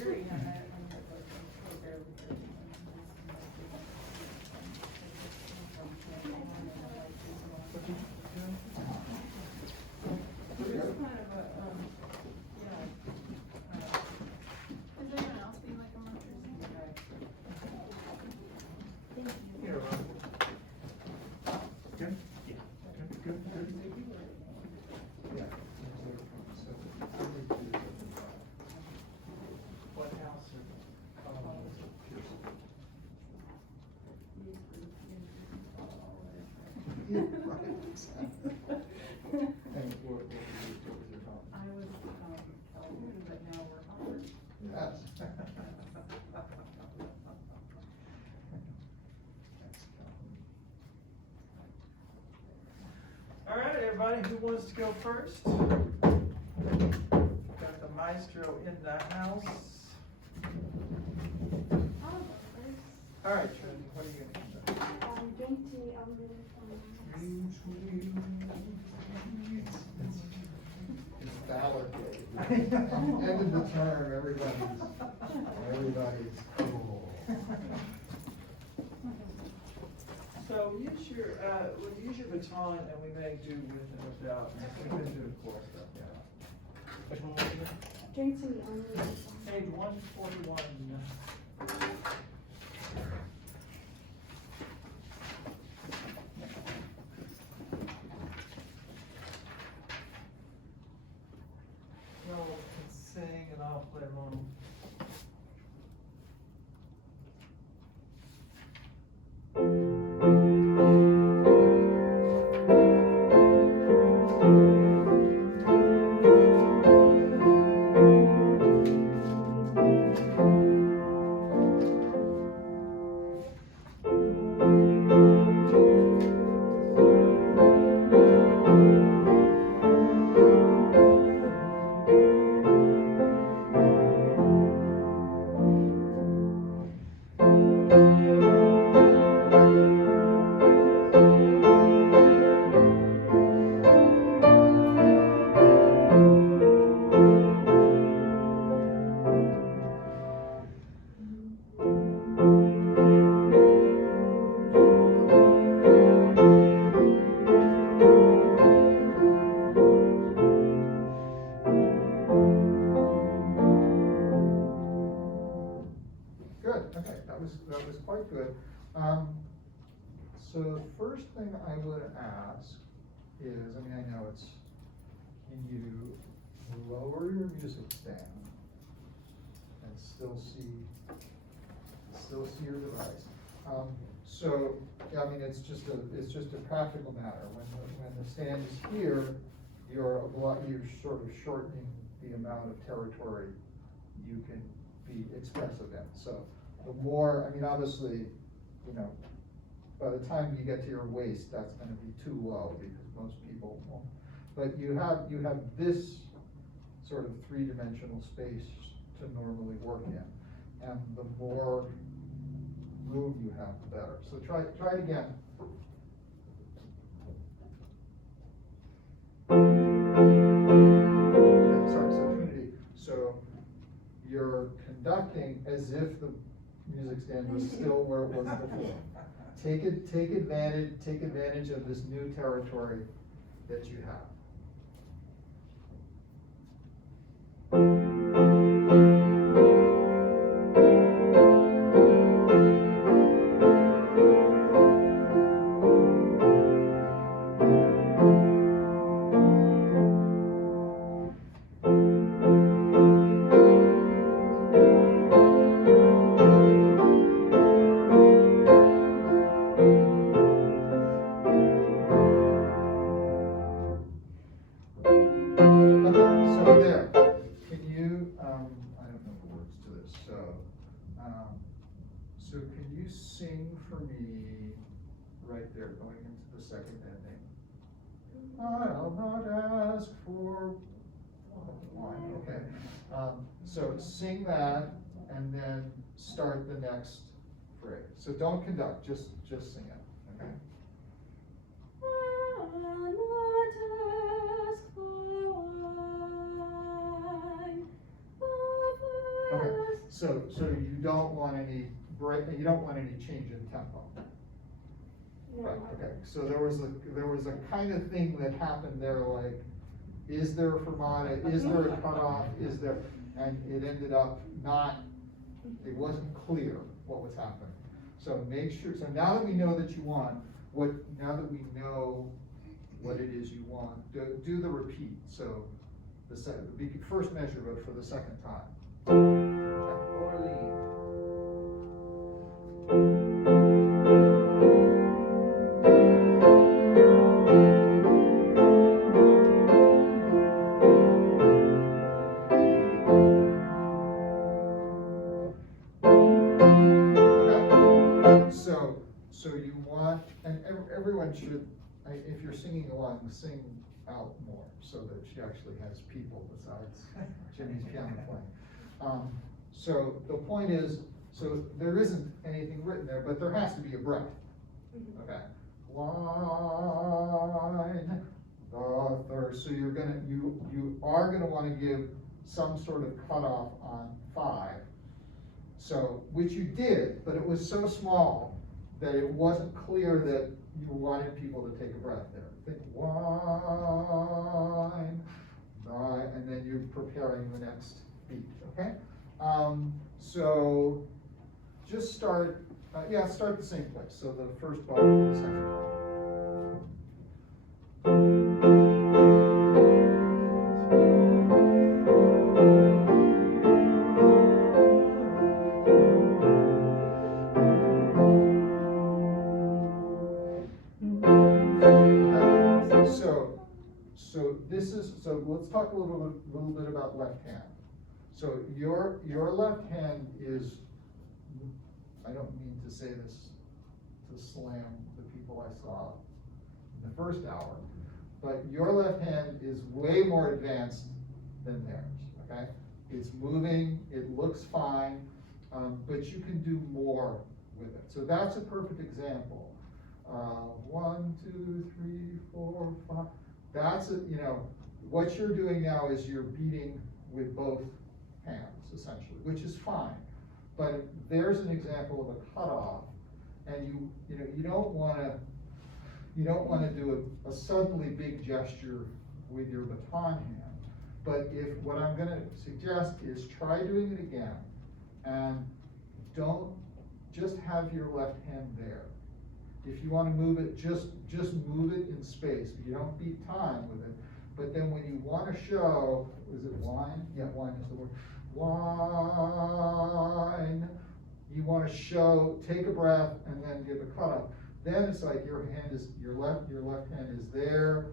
agree. It's kind of a, yeah. Is anyone else being like a monster? Thank you. Here, Ron. Good? Yeah. Good. Yeah. So, what house are, yeah, right, exactly. And what was your home? I was, Calhoun, but now we're Howard. Yes. All right, everybody, who wants to go first? Got the maestro in the house. I'll go first. All right, Trinity, what are you gonna do? Drink to me, I'm really It's Valor Day. End of the term, everybody's cool. So use your baton, and we may do with and without. We've been doing cool stuff, yeah. Which one was it? Drink to me, I'm really Page 141. Y'all can sing and I'll play along. Good, okay, that was quite good. So the first thing I would ask is, I know it's, can you lower your music stand and still see your device? So, yeah, it's just a practical matter. When the stand is here, you're sort of shortening the amount of territory you can be expressive in. So the more, obviously, by the time you get to your waist, that's going to be too low because most people won't. But you have this sort of three-dimensional space to normally work in, and the more room you have, the better. So try it again. Sorry, so Trinity. So you're conducting as if the music stand was still where it was before. Take advantage of this new territory that you have. So can you sing for me right there, going into the second ending? I'll not ask for wine, okay. So sing that and then start the next phrase. So don't conduct, just sing it, okay? I'll not ask for wine, Okay, So you don't want any break, you don't want any change in tempo. No. Right, okay, so there was a kind of thing that happened there, like, is there a fermata, is there a cutoff, is there, and it ended up not, it wasn't clear what was happening. So make sure, so now that we know that you want, now that we know what it is you want, do the repeat, so the first measure, but for the second time. Or lead. So you want, and everyone should, if you're singing along, sing out more, so that she actually has people besides Jimmy's piano playing. So the point is, so there isn't anything written there, but there has to be a breath. Okay. Line, the third. So you are gonna want to give some sort of cutoff on 5. So, which you did, but it was so small that it wasn't clear that you wanted people to take a breath there. Think line, and then you're preparing the next beat, okay? So just start, start the same place. So the first bar for the second bar. So let's talk a little bit about left hand. So your left hand is, I don't mean to say this to slam the people I saw in the first hour, but your left hand is way more advanced than theirs, okay? It's moving, it looks fine, but you can do more with it. So that's a perfect example. 1, 2, 3, 4, 5. That's it, what you're doing now is you're beating with both hands, essentially, which is fine. But there's an example of a cutoff, and you don't want to do a suddenly big gesture with your baton hand. But what I'm going to suggest is try doing it again, and don't just have your left hand there. If you want to move it, just move it in space. You don't beat time with it. But then when you want to show, is it line? Yeah, line is the word. Line. You want to show, take a breath, and then give a cutoff. Then it's like your left hand is there.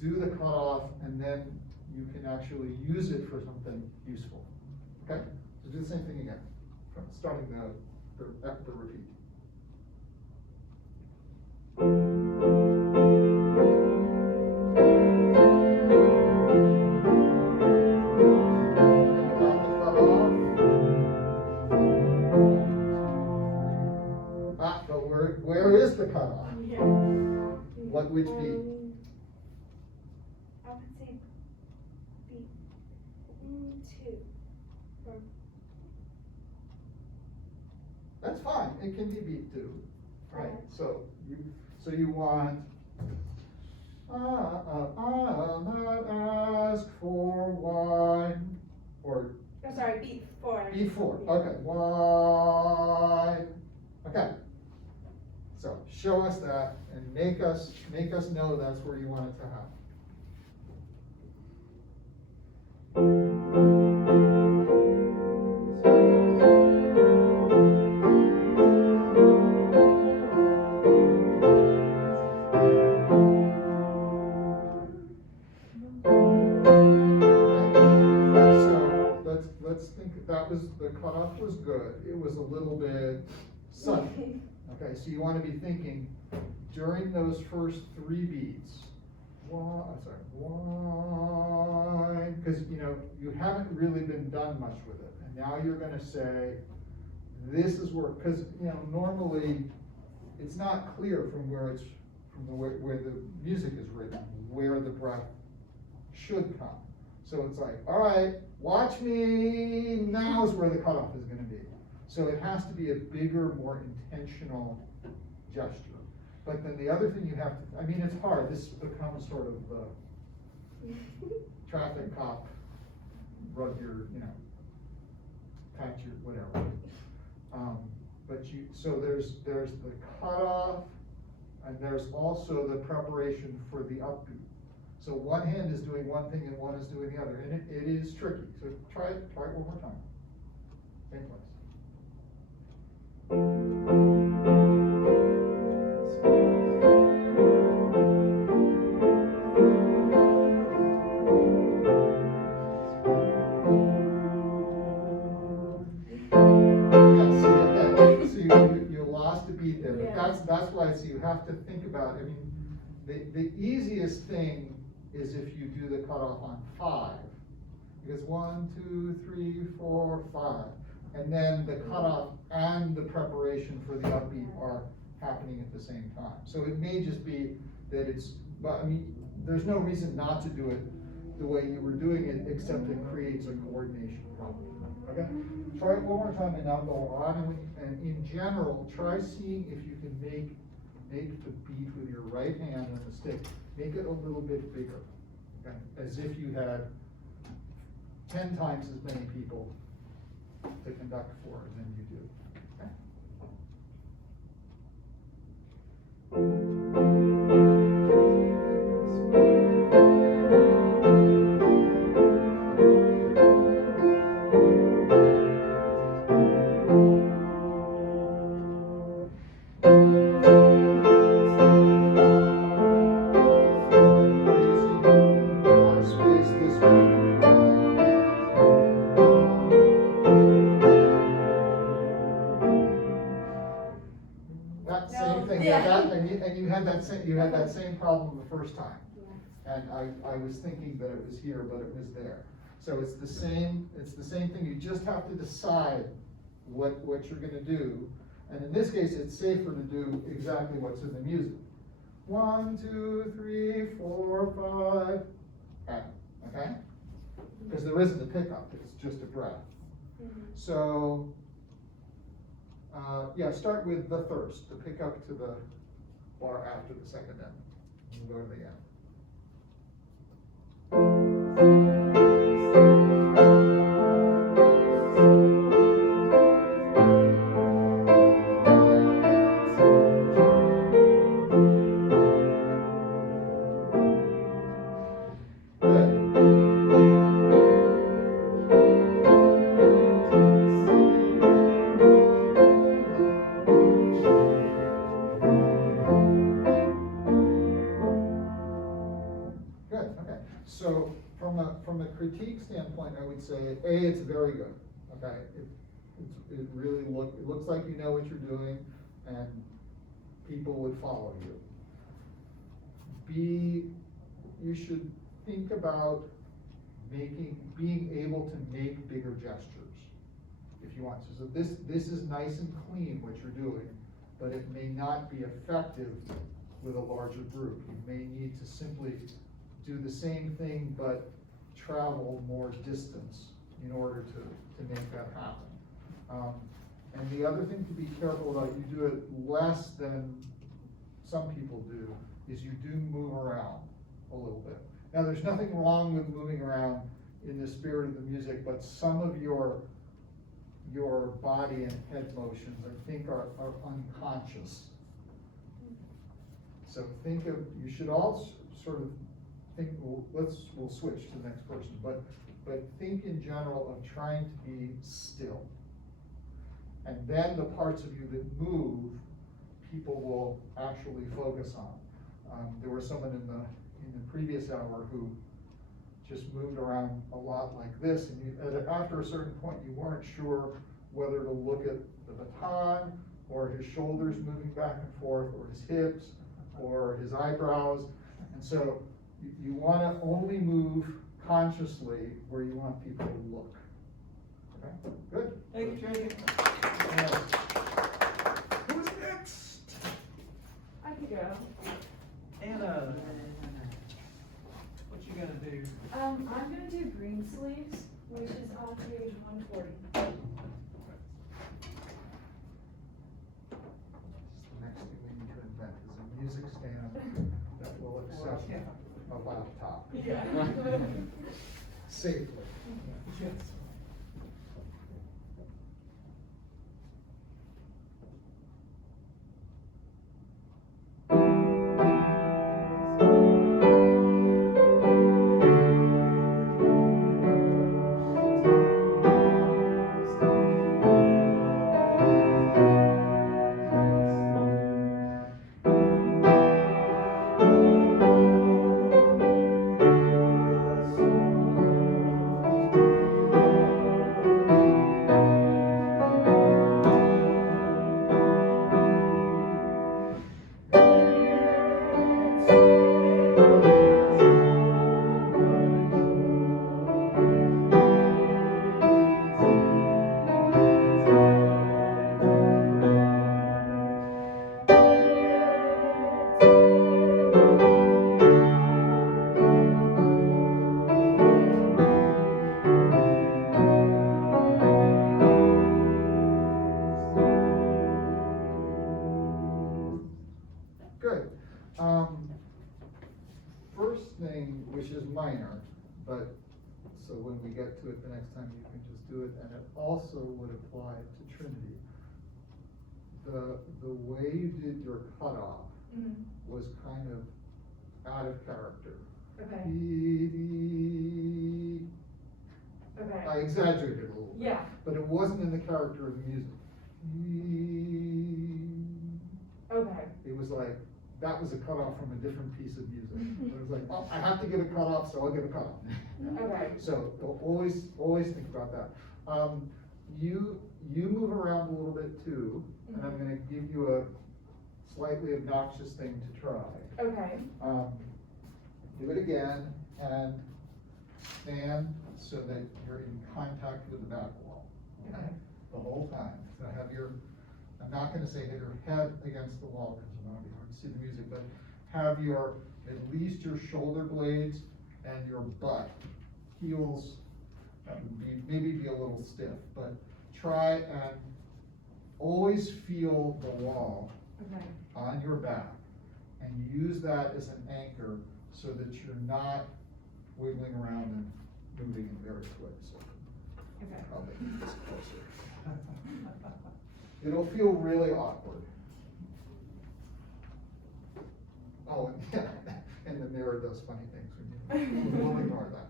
Do the cutoff, and then you can actually use it for something useful. Okay? So do the same thing again, starting the repeat. But where is the cutoff? Yeah. Which beat? I would say beat 2. That's fine. It can be beat 2, right? So you want. I'll not ask for wine, or. I'm sorry, beat 4. Beat 4. Yeah. Okay. Wine. Okay. So show us that and make us know that's where you want it to happen. Let's think the cutoff was good. It was a little bit sudden. Okay, so you want to be thinking during those first 3 beats. One, because you haven't really been done much with it, and now you're going to say this is where, because normally it's not clear from where the music is written where the breath should come. So it's like, all right, watch me, now's where the cutoff is gonna be. So it has to be a bigger, more intentional gesture. But then the other thing you have to, I mean, it's hard, this becomes sort of the traffic cop, rub your, pat your, whatever. But so there's the cutoff, and there's also the preparation for the upbeat. So one hand is doing one thing and one is doing the other, and it is tricky. So try it one more time. Same place. You lost a beat there, but Yeah. that's why, so you have to think about, I mean, the easiest thing is if you do the cutoff on 5. Because 1, 2, 3, 4, 5. And then the cutoff and the preparation for the upbeat are happening at the same time. So it may just be that but I mean, there's no reason not to do it the way you were doing it, except it creates a coordination problem. Okay? Try it one more time and now go on. And in general, try seeing if you can make the beat with your right hand on the stick. Make it a little bit bigger. Okay? As if you had 10 times as many people to conduct for than you do. Okay? More space this way. That same thing, and you had that same problem the first time. And I was thinking that it was here, but it was there. So it's the same thing, you just have to decide what you're gonna do. And in this case, it's safer to do exactly what's in the music. 1, 2, 3, 4, 5, and, okay? Because there isn't a pickup, it's just a breath. So, start with the thirst, the pickup to the bar after the second M. And go to the end. Good, okay. So from a critique standpoint, I would say, it's very good, okay? It really looks like you know what you're doing and people would follow you. B, you should think about being able to make bigger gestures if you want to. So this is nice and clean what you're doing, but it may not be effective with a larger group. You may need to simply do the same thing but travel more distance in order to make that happen. And the other thing to be careful about, you do it less than some people do, is you do move around a little bit. Now there's nothing wrong with moving around in the spirit of the music, but some of your body and head motions I think are unconscious. So you should all sort of think, we'll switch to the next person, but think in general of trying to be still. And then the parts of you that move, people will actually focus on. There was someone in the previous hour who just moved around a lot like this, and after a certain point you weren't sure whether to look at the baton, or his shoulders moving back and forth, or his hips, or his eyebrows. And so you want to only move consciously where you want people to look. Okay, good. Thank you, Tracy. Who's next? I could go. Anna. What you gonna do? I'm gonna do green in sleeves, which is on page 140. The next thing we need to invent is a music stand that will accept a laptop Yeah. safely. Yes. Good. First thing, which is minor, but so when we get to it the next time, you can just do it, and it also would apply to Trinity. The way you did your cutoff Mhm. was kind of out of character. Okay. I Okay. exaggerated a little bit. Yeah. But it wasn't in the character of the music. Okay. It was like, that was a cutoff from a different piece of music. It was like, oh, I have to give a cutoff, so I'll give a cutoff. Okay. So always think about that. You move around a little bit too, and I'm gonna give you a slightly obnoxious thing to try. Okay. Do it again and stand so that you're in contact with the back wall. Okay. The whole time. So I'm not gonna say hit your head against the wall because it's gonna be hard to see the music, but have at least your shoulder blades and your butt, heels, maybe be a little stiff, but try and always feel the wall Okay. on your back and use that as an anchor so that you're not wiggling around and moving in various ways. So Okay. I'll make this closer. It'll feel really awkward. Oh, and the mirror does funny things when you, we'll ignore that.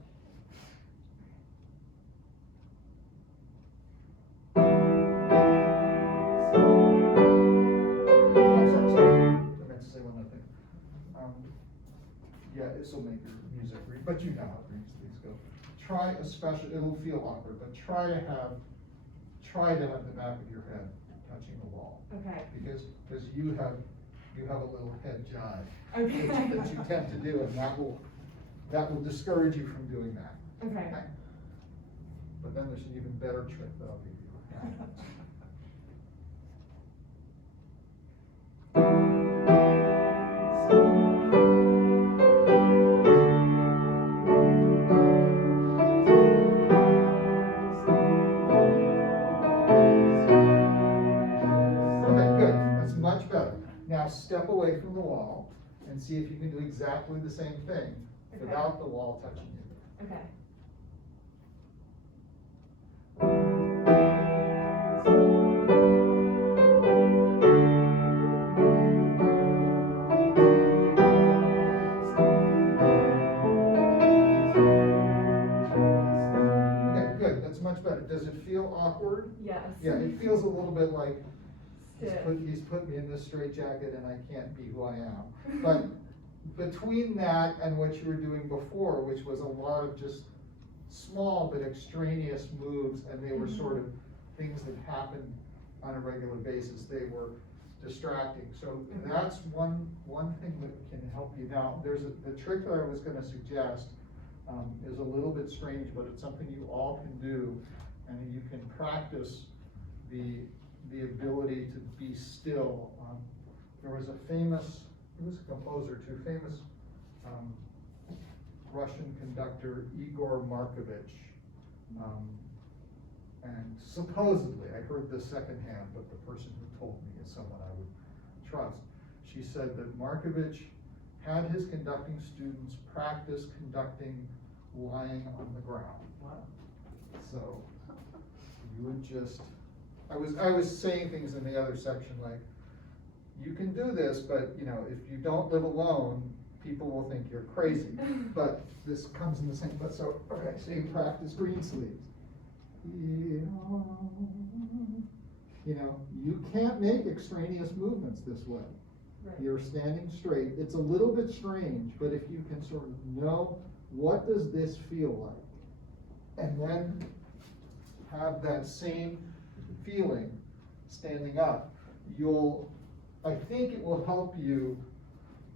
Sorry. I meant to say one other thing. Yeah, this will make your music read, but you know how these go. Try it'll feel awkward, but try to have the back of your head touching the wall. Okay. Because you have a little head jive Okay. that you tend to do, and that will discourage you from doing that. Okay. But then there's an even better trick that I'll give you. Okay, good. That's much better. Now step away from the wall and see if you can do exactly the same thing Okay. without the wall touching you. Okay. Okay, good. That's much better. Does it feel awkward? Yes. Yeah, it feels a little bit like Stiff. he's put me in this straitjacket and I can't be who I am. But between that and what you were doing before, which was a lot of just small but extraneous moves, and they were sort of things that happened on a regular basis, they were distracting. So that's one thing that can help you. Now, there's the trick that I was gonna suggest is a little bit strange, but it's something you all can do, and you can practice the ability to be still. There was a composer too, famous Russian conductor Igor Markovich. And supposedly, I heard this secondhand, but the person who told me is someone I would trust. She said that Markovich had his conducting students practice conducting lying on the ground. Wow. So you would just, I was saying things in the other section like, you can do this, but you know, if you don't live alone, people will think you're crazy. But this comes in the same, but so, okay, same practice green sleeves. You know, you can't make extraneous movements this way. Right. You're standing straight. It's a little bit strange, but if you can sort of know, what does this feel like? And then have that same feeling standing up, I think it will help you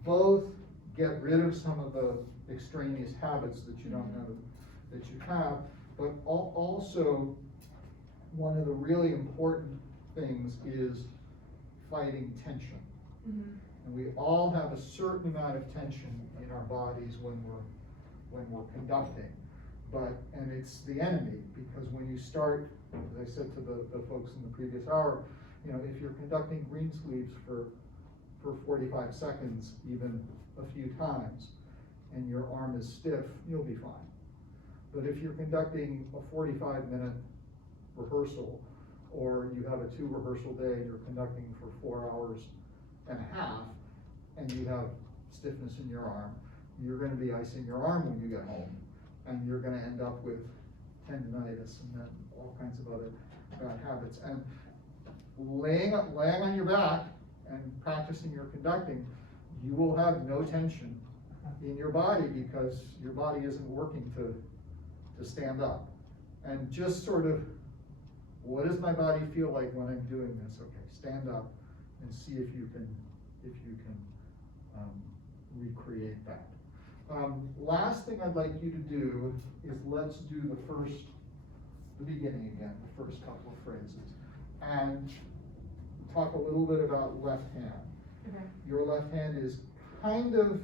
both get rid of some of the extraneous habits that you don't know that you have, but also one of the really important things is fighting tension. Mm-hmm. And we all have a certain amount of tension in our bodies when we're conducting. And it's the enemy, because when you start, as I said to the folks in the previous hour, you know, if you're conducting green sleeves for 45 seconds, even a few times, and your arm is stiff, you'll be fine. But if you're conducting a 45-minute rehearsal, or you have a 2 rehearsal day and you're conducting for 4 hours and a half, and you have stiffness in your arm, you're going to be icing your arm when you get home, and you're going to end up with tendinitis and then all kinds of other bad habits. And laying on your back and practicing your conducting, you will have no tension in your body because your body isn't working to stand up. And just sort of, what does my body feel like when I'm doing this? Okay, stand up and see if you can recreate that. Last thing I'd like you to do is let's do the beginning again, the first couple of phrases, and talk a little bit about left hand. Okay. Your left hand is kind of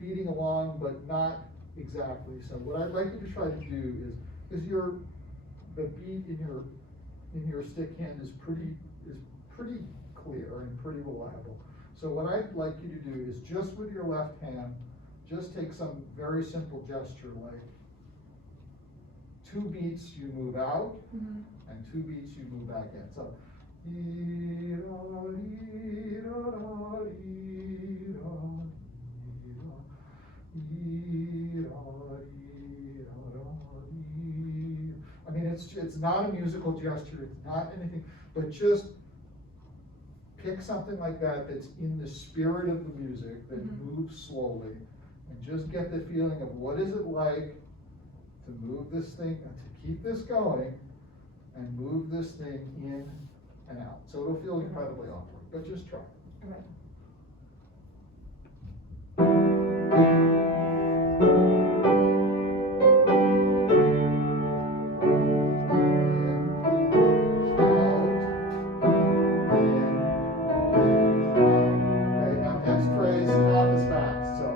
beating along, but not exactly. So what I'd like you to try to do is the beat in your stick hand is pretty clear and pretty reliable. So what I'd like you to do is just with your left hand, just take some very simple gesture like 2 beats you move out, Mm-hmm. and 2 beats you move back in. So I mean, it's not a musical gesture, it's not anything, but just pick something like that that's in the spirit of the music, that Mhm. moves slowly, and just get the feeling of what is it like to move this thing, and to keep this going, and move this thing in and out. So it'll feel incredibly awkward, but just try. Okay. Okay, now next phrase, half as fast. So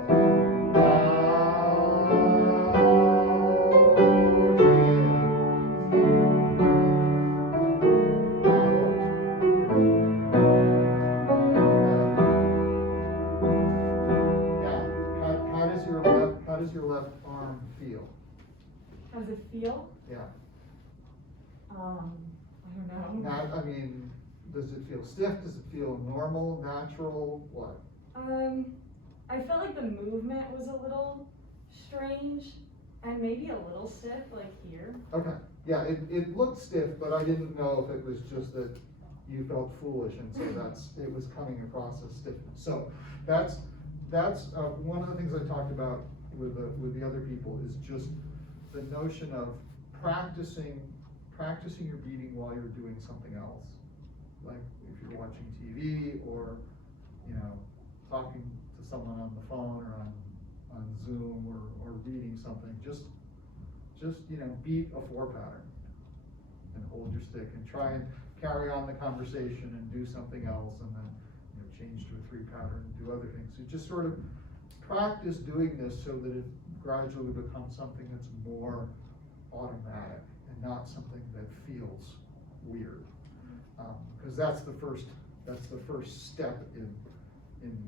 how does your left arm feel? How does it feel? Yeah. I don't know. Now, I mean, does it feel stiff? Does it feel normal, natural? What? I felt like the movement was a little strange and maybe a little stiff, like here. Okay. Yeah, it looked stiff, but I didn't know if it was just that you felt foolish, and so it was coming across as stiffness. So that's one of the things I talked about with the other people is just the notion of practicing your beating while you're doing something else, like if you're watching TV or talking to someone on the phone or on Zoom or reading something. Just beat a 4 pattern and hold your stick and try and carry on the conversation and do something else, and then change to a 3 pattern and do other things. So just sort of practice doing this so that it gradually becomes something that's more automatic and not something that feels weird. Because that's the first step in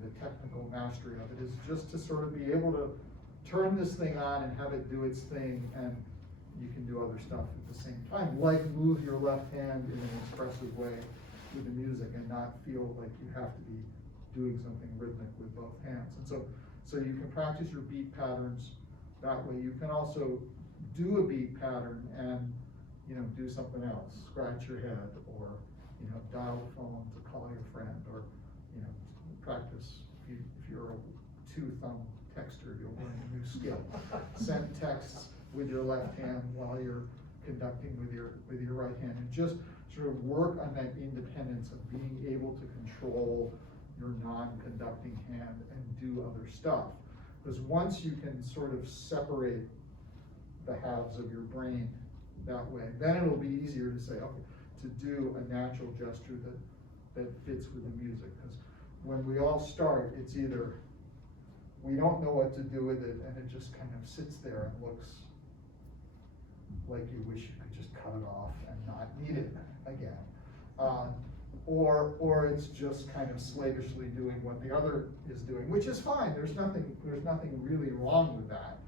the technical mastery of it, is just to sort of be able to turn this thing on and have it do its thing, and you can do other stuff at the same time, like move your left hand in an expressive way with the music and not feel like you have to be doing something rhythmic with both hands. And so you can practice your beat patterns that way. You can also do a beat pattern and, you know, do something else, scratch your head, or, you know, dial the phone to call your friend, or, you know, practice. If you're a two-thumb texter, you'll learn a new skill. Send texts with your left hand while you're conducting with your right hand, and just sort of work on that independence of being able to control your non-conducting hand and do other stuff. Because once you can sort of separate the halves of your brain that way, then it'll be easier to say, okay, to do a natural gesture that fits with the music. Because when we all start, it's either we don't know what to do with it and it just kind of sits there and looks like you wish you could just cut it off and not need it again. Or it's just kind of slavishly doing what the other is doing, which is fine. There's nothing really wrong with that.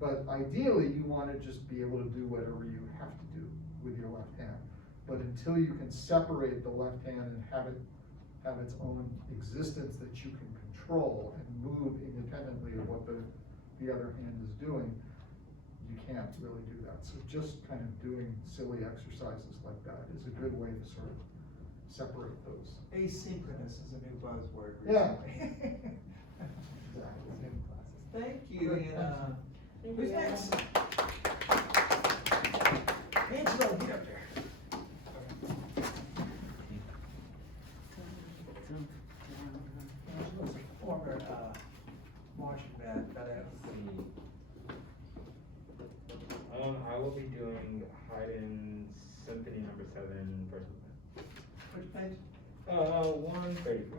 But ideally, you want to just be able to do whatever you have to do with your left hand. But until you can separate the left hand and have its own existence that you can control and move independently of what the other hand is doing, you can't really do that. So just kind of doing silly exercises like that is a good way to sort of separate those. Asynchronous is a new buzzword Yeah. recently. Exactly. Zoom classes. Thank you. Good, And, Thank who's you. next? Angelo, get up there. Angelo's a former marching band cadet. I will be doing Haydn Symphony No. 7, verse Which page? 134.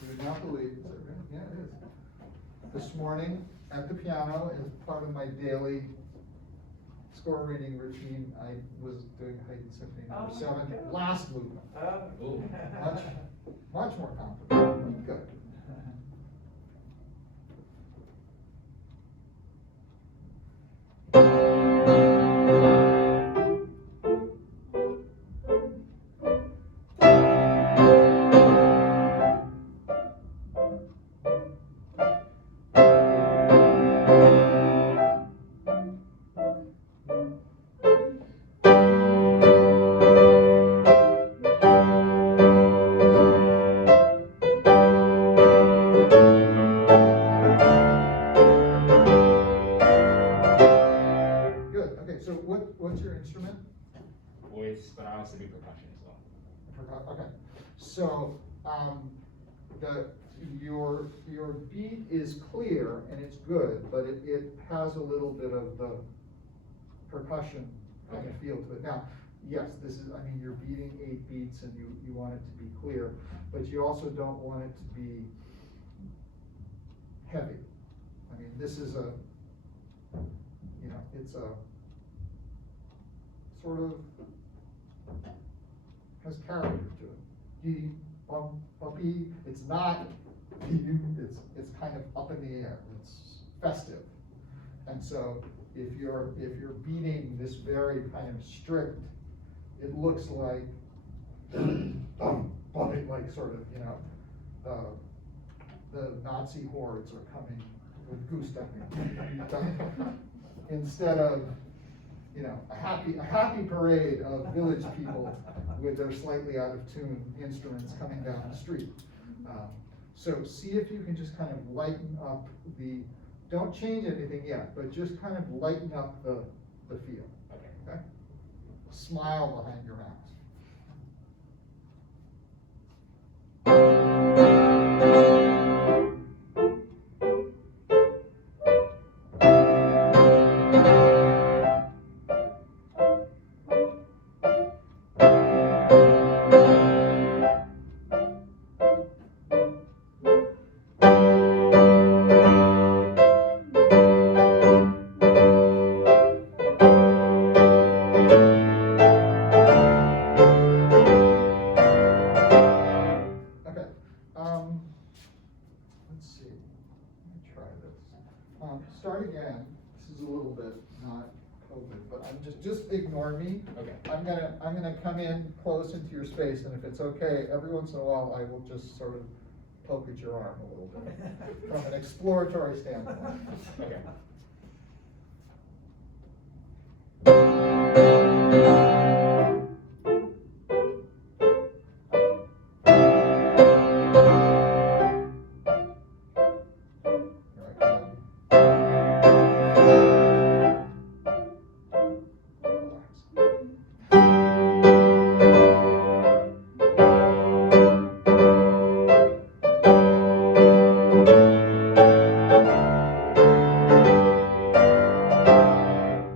You would not believe, is that right? Yeah, it is. This morning at the piano, as part of my daily score reading routine, I was doing Haydn Symphony No. Oh, 7, good. last movement. Ooh. Much more complicated. Good. Good. Okay, so what's your instrument? Voice, but I also do percussion as well. Okay, so your beat is clear and it's good, but it has a little bit of the percussion kind of feel to it. Now, yes, you're beating 8 beats and you want it to be clear, but you also don't want it to be heavy. I mean, this is it's a sort of has character to it. Dee, bum, bumpy. It's not. It's kind of up in the air. It's festive, and so if you're beating this very kind of strict, it looks like like sort of the Nazi hordes are coming with goose stepping instead of a happy parade of village people with their slightly out of tune instruments coming down the street. So see if you can just kind of lighten up don't change anything yet, but just kind of lighten up the feel. Okay? Smile behind your mouth. me. Okay. I'm gonna come in close into your space, and if it's okay, every once in a while, I will just sort of poke at your arm a little bit, from an exploratory standpoint. Okay. Here I come. Relax.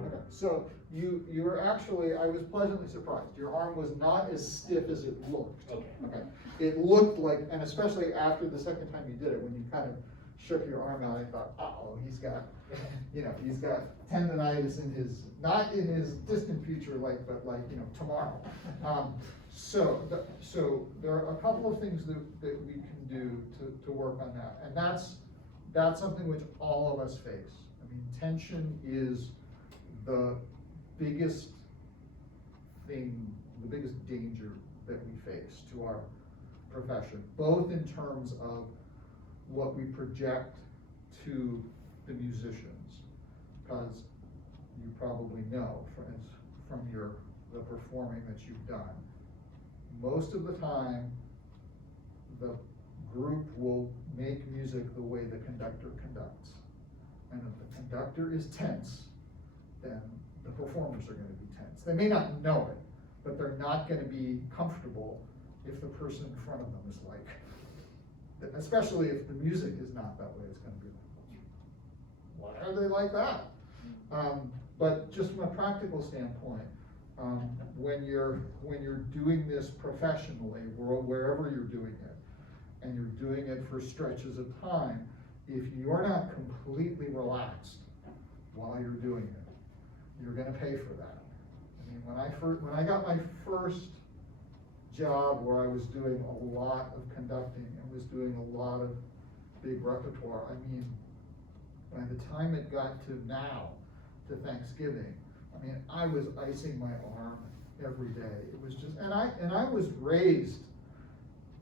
Okay, so you were actually, I was pleasantly surprised. Your arm was not as stiff as it looked. Okay. Okay. It looked like, and especially after the second time you did it, when you kind of shook your arm out, I thought, uh-oh, he's got tendonitis in his, not in his distant future, but tomorrow. So there are a couple of things that we can do to work on that, and that's something which all of us face. I mean, tension is the biggest thing, the biggest danger that we face to our profession, both in terms of what we project to the musicians, because you probably know from the performing that you've done, most of the time the group will make music the way the conductor conducts, and if the conductor is tense, then the performers are going to be tense. They may not know it, but they're not going to be comfortable if the person in front of them is like, especially if the music is not that way. It's going to be like, why are they like that? But just from a practical standpoint, when you're doing this professionally, wherever you're doing it, and you're doing it for stretches of time, if you're not completely relaxed while you're doing it, you're going to pay for that. I mean, when I got my first job where I was doing a lot of conducting and was doing a lot of big repertoire, I mean, by the time it got to now, to Thanksgiving, I mean, I was icing my arm every day. It was just, and I was raised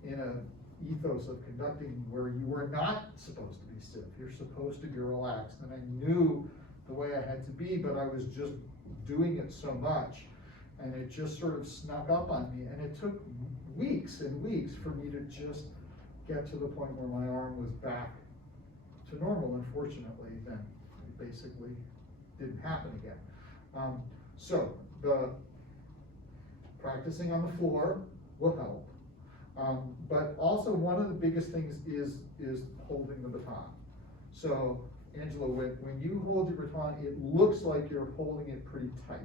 in an ethos of conducting where you were not supposed to be stiff. You're supposed to be relaxed, and I knew the way I had to be, but I was just doing it so much, and it just sort of snuck up on me, and it took weeks and weeks for me to just get to the point where my arm was back to normal. Unfortunately, then it basically didn't happen again. So the practicing on the floor will help, but also one of the biggest things is holding the baton. So Angela, when you hold your baton, it looks like you're holding it pretty tight.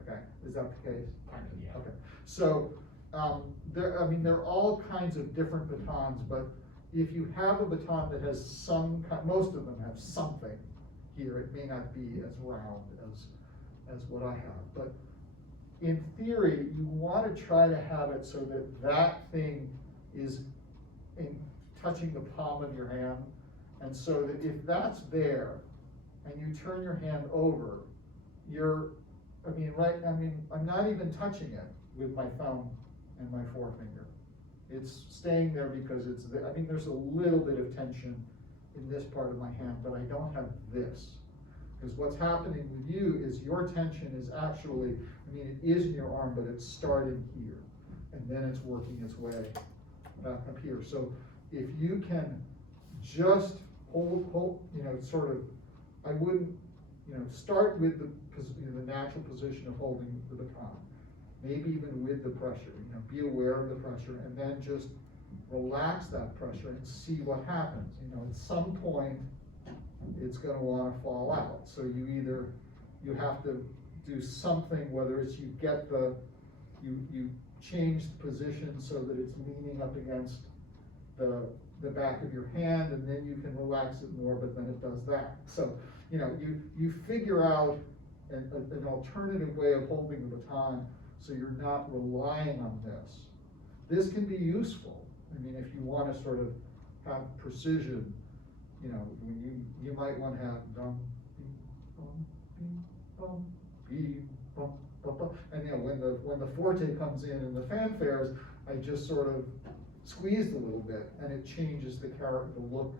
Okay, is that the case? Kind of, yeah. Okay, so there are all kinds of different batons, but if you have a baton that has some kind, most of them have something here. It may not be as round as what I have, but in theory, you want to try to have it so that that thing is touching the palm of your hand, and so that if that's there, and you turn your hand over, I'm not even touching it with my thumb and my forefinger. It's staying there because it's there. I mean, there's a little bit of tension in this part of my hand, but I don't have this. Because what's happening with you is your tension is actually, it is in your arm, but it's starting here. And then it's working its way back up here. So if you can just hold, I wouldn't, start with the natural position of holding the baton. Maybe even with the pressure, be aware of the pressure, and then just relax that pressure and see what happens. At some point, it's going to want to fall out. So you have to do something, whether it's you change the position so that it's leaning up against the back of your hand, and then you can relax it more, but then it does that. So, you figure out an alternative way of holding the baton so you're not relying on this. This can be useful. If you want to sort of have precision, when you might want to have dum, bee, bum, bee, bum, And you know, when the forte comes in and the fanfares, I just sort of squeezed a little bit, and it changes the look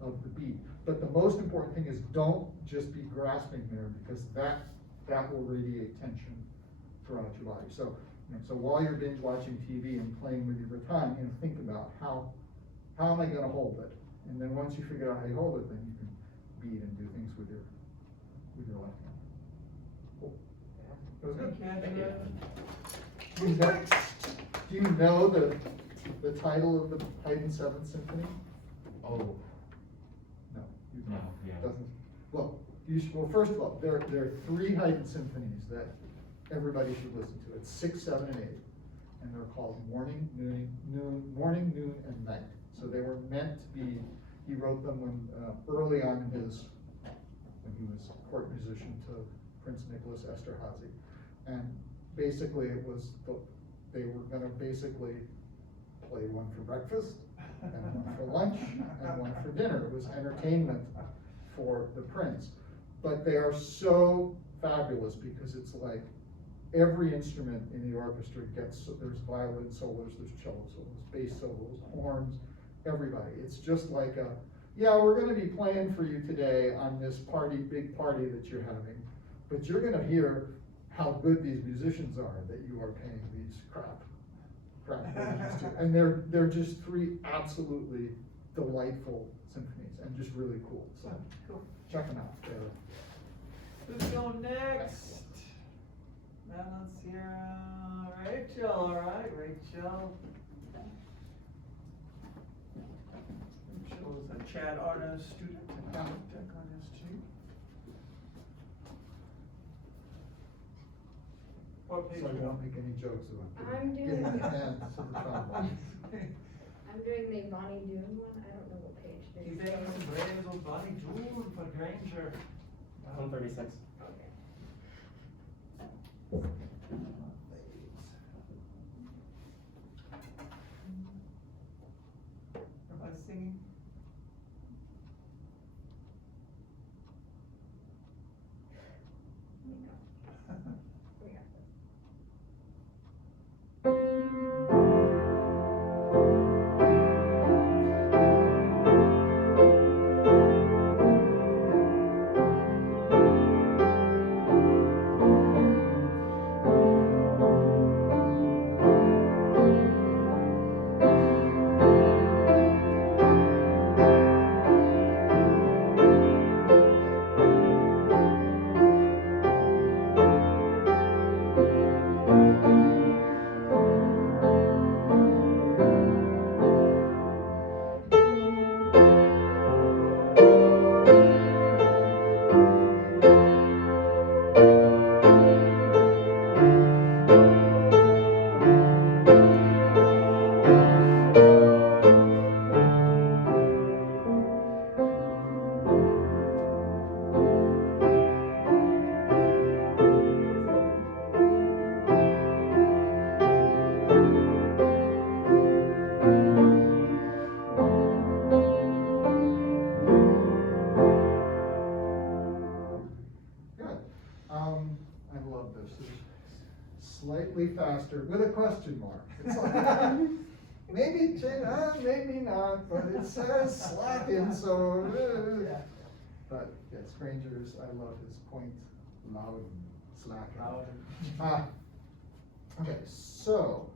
of the beat. But the most important thing is don't just be grasping there, because that will radiate tension throughout your body. So, you know, so while you're binge watching TV and playing with your baton, you know, think about how am I gonna hold it? And then once you figure out how you hold it, then you can beat and do things with your left hand. Cool. That was good. Thank you. Do you know the title of the Haydn Seventh Symphony? Oh, No. You no, don't. yeah. Doesn't, well, well, first of all, there are 3 Haydn symphonies that everybody should listen to. It's 6, 7, and 8. And they're called Morning, Noon, and Night. So they were meant to be, he wrote them when, early on in when he was court musician to Prince Nicholas Esterhazy. And basically it was, they were gonna basically play one for breakfast, and one for lunch, and one for dinner. It was entertainment for the prince. But they are so fabulous because it's like every instrument in the orchestra gets, there's violin solos, there's cello solos, bass solos, horns, everybody. It's just like yeah, we're gonna be playing for you today on this big party that you're having, but you're gonna hear how good these musicians are that you are paying these crap wages to. And they're just 3 absolutely delightful symphonies and just really cool. So Cool. check them out. Who's going next? Madeline, Sierra, Rachel, all right, Rachel. Rachel's a Chad Arno student at Caltech on S2. What page So I are you won't on? make any jokes about I'm giving doing- a hand to the trombone. I'm doing the Bonnie Doon one, I don't know what page it He's is. taking some braves old Bonnie Doon for Granger. 136. Okay. Everybody singing? We got this. Good. I love this. It's slightly faster with a question mark. It's like, maybe not, but it says slacking, so. But yes, Granger's, I love his point, loud and slacking. Loud. Okay, so,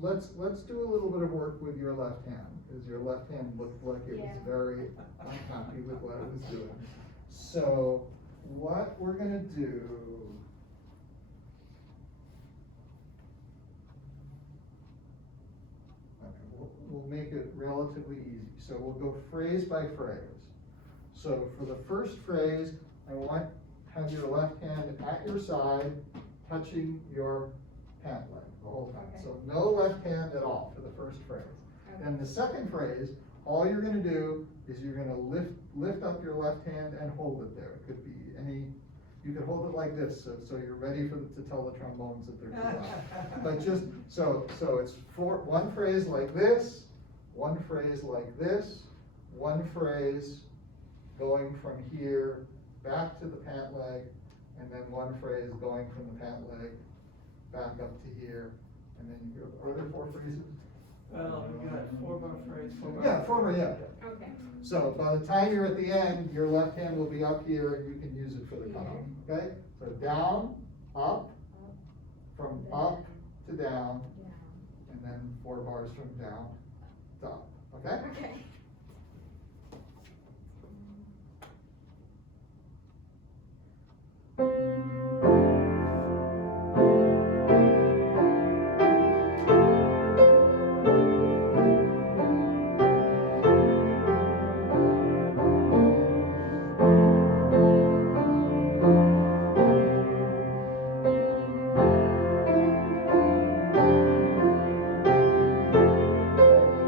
let's do a little bit of work with your left hand, because your left hand looked like it was Yeah. very unhappy with what it was doing. So, what we're gonna do. Okay, we'll make it relatively easy. So we'll go phrase by phrase. So for the first phrase, I want to have your left hand at your side, touching your pant leg the whole time. Okay. So no left hand at all for the first phrase. Okay. And the second phrase, all you're gonna do is you're gonna lift up your left hand and hold it there. It could be you could hold it like this, so you're ready to tell the trombones that they're too loud. But just, so it's one phrase like this, one phrase like this, one phrase going from here back to the pant leg, and then one phrase going from the pant leg back up to here, and then you go, are there 4 phrases? Well, we got 4-bar phrase, 4-bar. Yeah, 4-bar, yeah. Okay. So by the time you're at the end, your left hand will be up here, and you can use it for the cutoff, okay? So down, up, from up to down, Yeah. and then 4 bars from down to up, okay? Okay.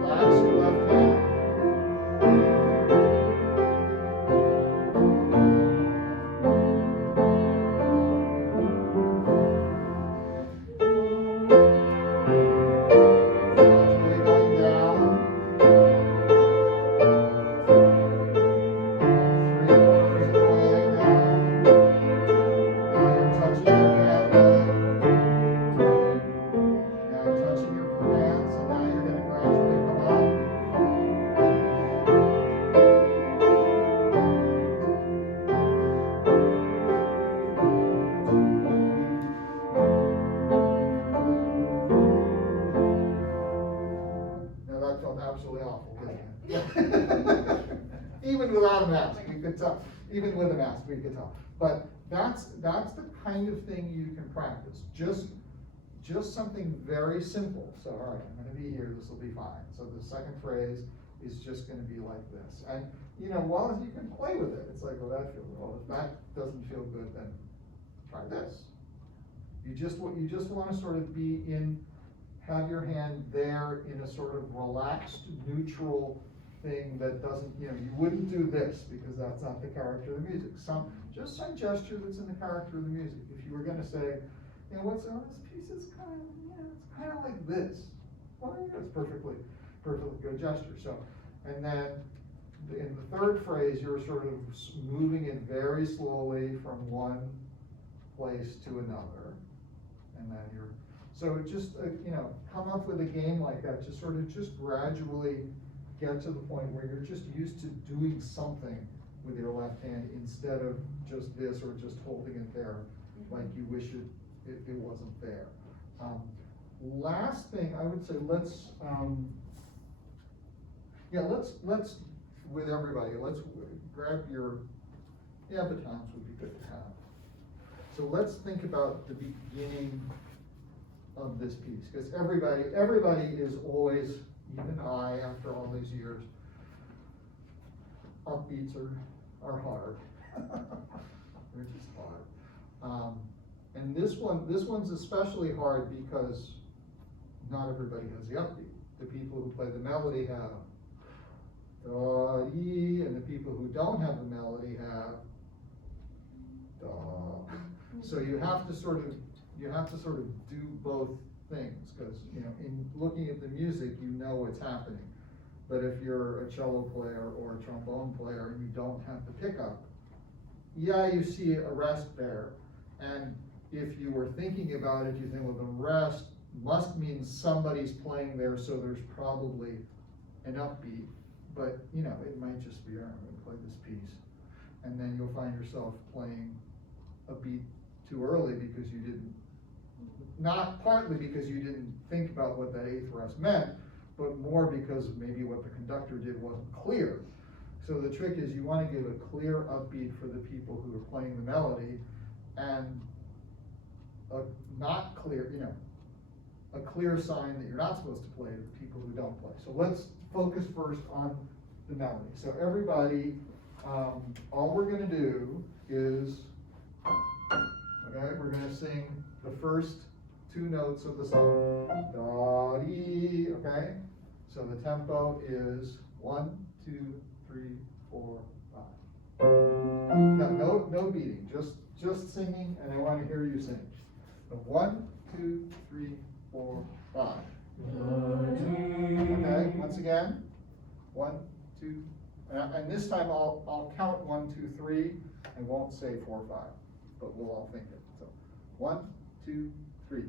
Relax your left hand. Gradually going down. 3/4 of the way down. Now you're touching your pant leg. Now touching your pants, and now you're gonna gradually come up. Now that felt absolutely awful, didn't it? Even without a mask, you could tell, even with a mask, we could tell. But that's the kind of thing you can practice, just something very simple. So, all right, I'm gonna be here, this will be fine. So the second phrase is just gonna be like this. And, you know, while you can play with it, it's like, well, that feels, well, if that doesn't feel good, then try this. You just wanna sort of be have your hand there in a sort of relaxed, neutral thing that doesn't, you know, you wouldn't do this because that's not the character of the music. Just some gesture that's in the character of the music. If you were gonna say, you know, this piece is kind of, it's kind of like this. Well, yeah, it's perfectly good gesture. So, and then in the third phrase, you're sort of moving it very slowly from one place to another. And then so just, you know, come up with a game like that, just gradually get to the point where you're just used to doing something with your left hand instead of just this or just holding it there like you wish it wasn't there. Last thing, I would say, let's with everybody, let's grab batons would be good to have. So let's think about the beginning of this piece, because everybody is always, even I, after all these years, upbeats are hard. They're just hard. And this one's especially hard because not everybody has the upbeat. The people who play the melody have da, e, and the people who don't have the melody have da. So you have to sort of do both things, because, you know, in looking at the music, you know what's happening. But if you're a cello player or a trombone player and you don't have the pickup, yeah, you see a rest there. And if you were thinking about it, you think, well, the rest must mean somebody's playing there, so there's probably an upbeat. But, you know, it might just be, I'm going to play this piece. And then you'll find yourself playing a beat too early because you didn't, not partly because you didn't think about what that eighth rest meant, but more because maybe what the conductor did wasn't clear. So the trick is you want to give a clear upbeat for the people who are playing the melody, and a not clear, you know, a clear sign that you're not supposed to play to the people who don't play. So let's focus first on the melody. So everybody, all we're going to do is, okay, we're going to sing the first 2 notes of the song. Da, dee, okay? So the tempo is 1, 2, 3, 4, 5. No beating, just singing, and I want to hear you sing. So 1, 2, 3, 4, 5. Okay, once again. 1, 2, and this time I'll count 1, 2, 3. I won't say 4, 5. but we'll all think it. So 1, 2, 3.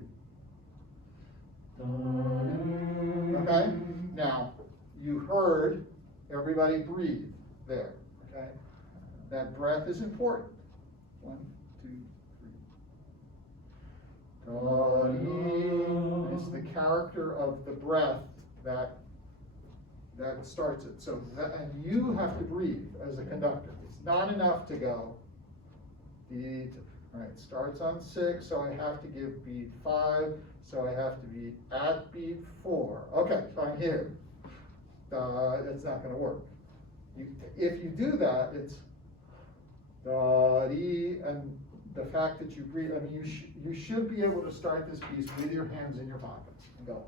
Okay, now you heard everybody breathe there. Okay, that breath is important. 1, 2, 3. It's the character of the breath that starts it. So and you have to breathe as a conductor. It's not enough to go beat. All right, starts on 6, so I have to give beat 5, so I have to be at beat 4. Okay, so I'm here. It's not going to work. If you do that, it's da-dee, and the fact that you breathe, I mean, you should be able to start this piece with your hands in your pockets and go.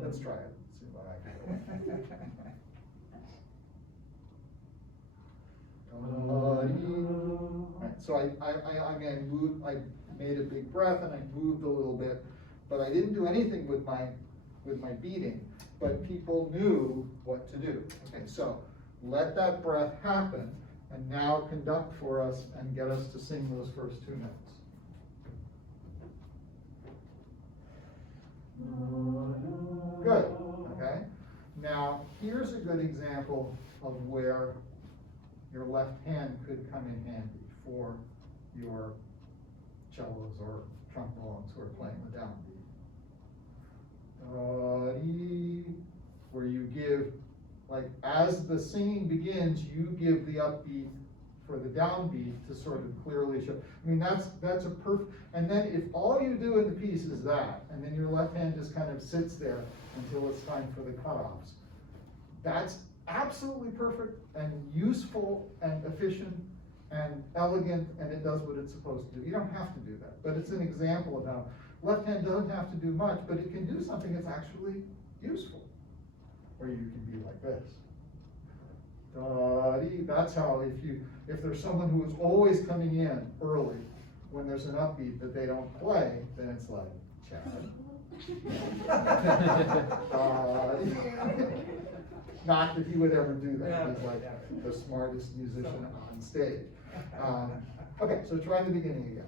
Let's try it. Let's see what I can do. Right, so I made a big breath and I moved a little bit, but I didn't do anything with my beating, but people knew what to do. Okay, so let that breath happen and now conduct for us and get us to sing those first 2 notes. Good, okay? Now, here's a good example of where your left hand could come in handy for your cellos or trombones who are playing the downbeat. Where you give, like, as the singing begins, you give the upbeat for the downbeat to sort of clearly show. I mean, that's a perfect, and then if all you do in the piece is that, and then your left hand just kind of sits there until it's time for the cutoffs, that's absolutely perfect and useful and efficient and elegant, and it does what it's supposed to do. You don't have to do that, but it's an example of how left hand doesn't have to do much, but it can do something that's actually useful. Or you can be like this. Da-dee. That's how if there's someone who is always coming in early when there's an upbeat that they don't play, then it's like, Chad. Not that he would ever do that. He's like the smartest musician on stage. Okay, so try the beginning again.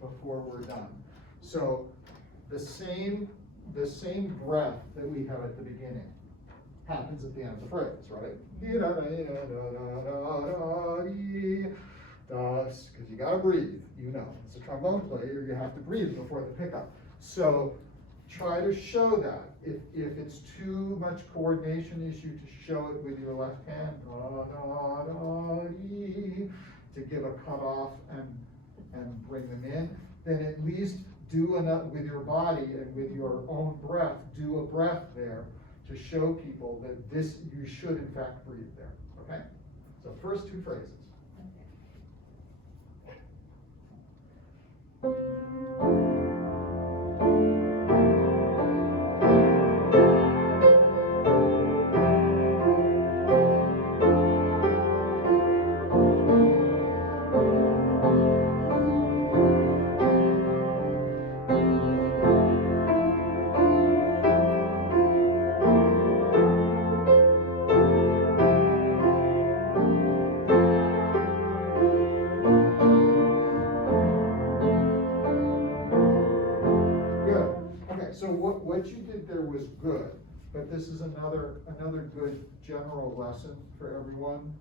Before we're done. So the same breath that we have at the beginning happens at the end of the phrase, right? Because you gotta breathe, you know. As a trombone player, you have to breathe before the pickup. So try to show that. If it's too much coordination issue to show it with your left hand, to give a cutoff and bring them in, then at least do enough with your body and with your own breath, do a breath there to show people that this, you should in fact breathe there, okay? So first 2 phrases. So what you did there was good, but this is another good general lesson for everyone.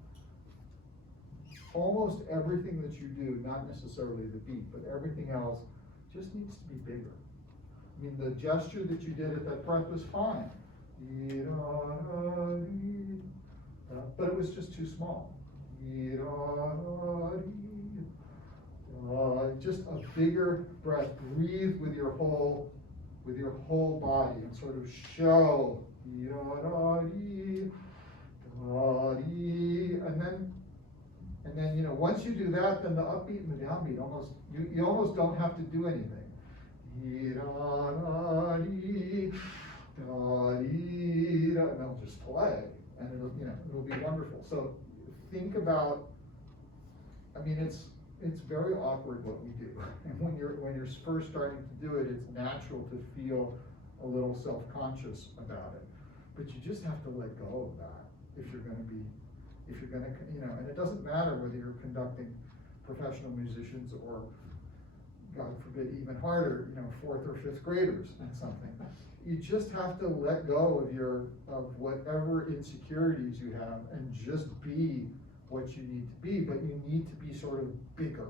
Almost everything that you do, not necessarily the beat, but everything else, just needs to be bigger. I mean, the gesture that you did at that breath was fine, but it was just too small. Just a bigger breath. Breathe with your whole body and sort of show, and And then, you know, once you do that, then the upbeat and the downbeat almost, you almost don't have to do anything. Dee da da dee, da dee da, and they'll just play, and it'll, you know, it'll be wonderful. So think about, I mean, it's very awkward what we do. And when you're first starting to do it, it's natural to feel a little self-conscious about it. But you just have to let go of that if you're gonna, you know, and it doesn't matter whether you're conducting professional musicians or, God forbid, even harder, you know, 4th or 5th graders and something. You just have to let go of whatever insecurities you have and just be what you need to be, but you need to be sort of bigger,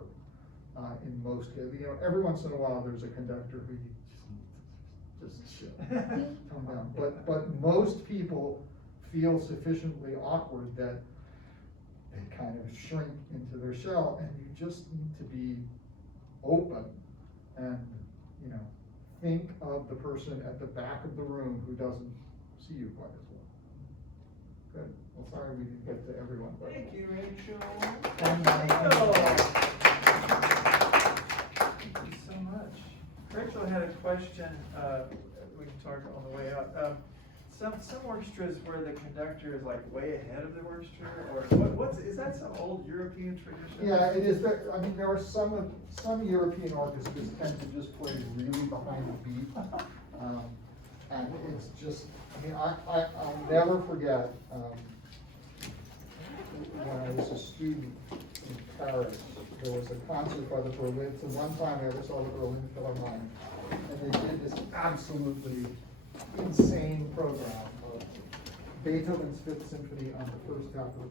in most cases. You know, every once in a while, there's a conductor who you just chill, calm down. But most people feel sufficiently awkward that they kind of shrink into their shell, and you just need to be open and, you know, think of the person at the back of the room who doesn't see you quite as well. Good. Well, sorry we didn't get to everyone. But Thank you, Rachel. Thank Thank you so much. Rachel had a question, we can talk on the way out. Some orchestras where the conductor is like way ahead of the orchestra, or is that some old European tradition? Yeah, it is. I mean, there are some European orchestras tend to just play really behind the beat, and it's just. I mean, I'll never forget when I was a student in Paris. There was a concert by the Berlin. So one time I ever saw the Berlin Philharmonic, and they did this absolutely insane program of Beethoven's Fifth Symphony on the first half of the